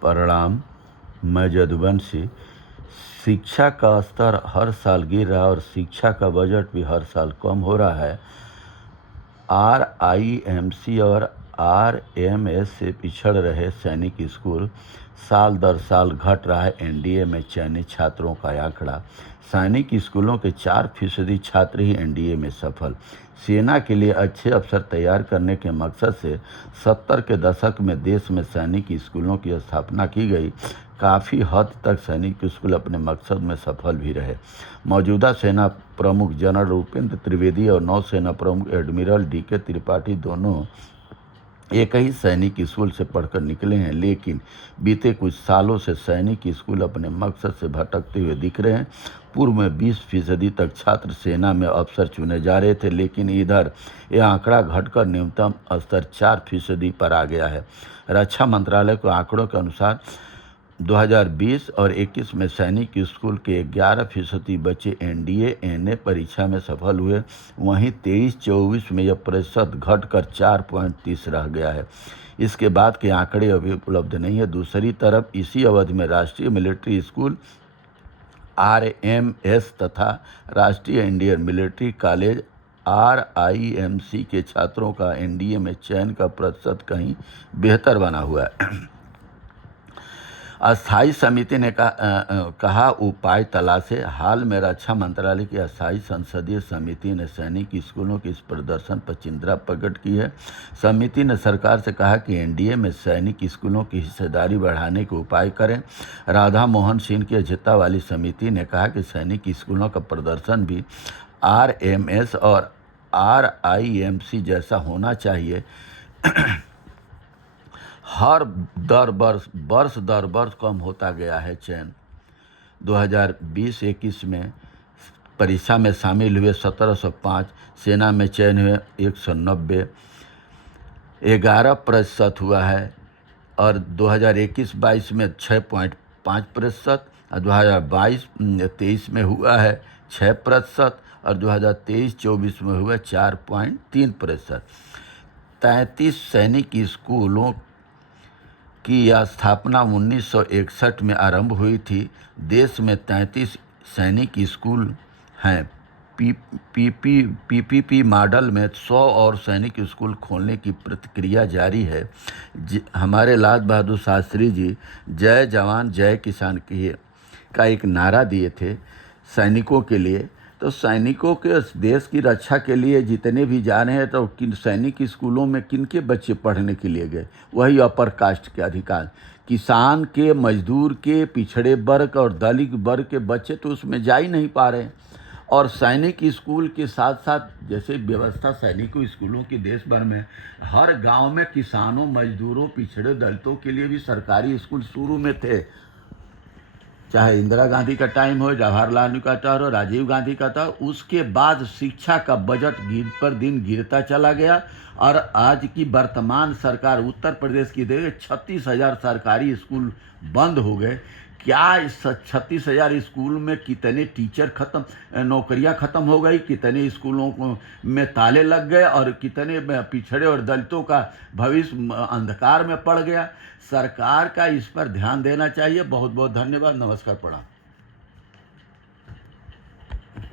प्रणाम। मैं यदुवंशी। शिक्षा का स्तर हर साल गिर रहा है और शिक्षा का बजट भी हर साल कम हो रहा है। RIMC और RMS से पिछड़ रहे सैनिक स्कूल साल दर साल घट रहा है। NDA में चयनित छात्रों का आंकड़ा, सैनिक स्कूलों के 4% छात्र ही NDA में सफल। सेना के लिए अच्छे अफसर तैयार करने के मकसद से 70 के दशक में देश में सैनिक स्कूलों की स्थापना की गई। काफ़ी हद तक सैनिक स्कूल अपने मकसद में सफल भी रहे। मौजूदा सेना प्रमुख जनरल उपेंद्र त्रिवेदी और नौसेना प्रमुख एडमिरल DK त्रिपाठी दोनों एक ही सैनिक स्कूल से पढ़कर निकले हैं, लेकिन बीते कुछ सालों से सैनिक स्कूल अपने मकसद से भटकते हुए दिख रहे हैं। पूर्व में 20% तक छात्र सेना में अफसर चुने जा रहे थे, लेकिन इधर यह आंकड़ा घटकर न्यूनतम स्तर 4% पर आ गया है। रक्षा मंत्रालय के आंकड़ों के अनुसार 2020 और 21 में सैनिक स्कूल के 11% बच्चे NDA NA परीक्षा में सफल हुए। वहीं 23-24 में यह प्रतिशत घटकर 4.30 रह गया है। इसके बाद के आंकड़े अभी उपलब्ध नहीं है। दूसरी तरफ इसी अवधि में राष्ट्रीय मिलिट्री स्कूल RMS तथा राष्ट्रीय इंडियन मिलिट्री कॉलेज RIMC के छात्रों का NDA में चयन का प्रतिशत कहीं बेहतर बना हुआ है। अस्थायी समिति ने कहा उपाय तलाशे। हाल में रक्षा मंत्रालय की अस्थायी संसदीय समिति ने सैनिक स्कूलों के इस प्रदर्शन पर चिंता प्रकट की है। समिति ने सरकार से कहा कि NDA में सैनिक स्कूलों की हिस्सेदारी बढ़ाने के उपाय करें। राधा मोहन सिंह की अध्यक्षता वाली समिति ने कहा कि सैनिक स्कूलों का प्रदर्शन भी RMS और RIMC जैसा होना चाहिए। हर वर्ष दर वर्ष कम होता गया है चयन। 2020-21 में परीक्षा में शामिल हुए 1705, सेना में चयन हुए 190, 11% हुआ है। और 2021-22 में 6.5%, और 2022-23 में हुआ है 6%, और 2023-24 में हुआ 4.3%। 33 सैनिक स्कूलों की यह स्थापना 1961 में आरंभ हुई थी। देश में 33 सैनिक स्कूल हैं। PPP मॉडल में 100 और सैनिक स्कूल खोलने की प्रक्रिया जारी है। हमारे लाल बहादुर शास्त्री जी जय जवान जय किसान का एक नारा दिए थे सैनिकों के लिए। तो सैनिकों के देश की रक्षा के लिए जितने भी जा रहे हैं, तो किन सैनिक स्कूलों में किनके बच्चे पढ़ने के लिए गए? वही अपर कास्ट के अधिकार, किसान के, मजदूर के, पिछड़े वर्ग और दलित वर्ग के बच्चे तो उसमें जा ही नहीं पा रहे। और सैनिक स्कूल के साथ साथ जैसे व्यवस्था सैनिकों स्कूलों की देश भर में, हर गांव में किसानों, मजदूरों, पिछड़े दलितों के लिए भी सरकारी स्कूल शुरू में थे। चाहे इंदिरा गांधी का टाइम हो, जवाहरलाल नेहरू का टाइम हो, राजीव गांधी का था। उसके बाद शिक्षा का बजट दिन पर दिन गिरता चला गया। और आज की वर्तमान सरकार उत्तर प्रदेश की देखिए 36,000 सरकारी स्कूल बंद हो गए। क्या इस 36,000 स्कूल में कितने टीचर नौकरियां खत्म हो गई, कितने स्कूलों में ताले लग गए, और कितने पिछड़े और दलितों का भविष्य अंधकार में पड़ गया। सरकार का इस पर ध्यान देना चाहिए। बहुत बहुत धन्यवाद। नमस्कार, प्रणाम।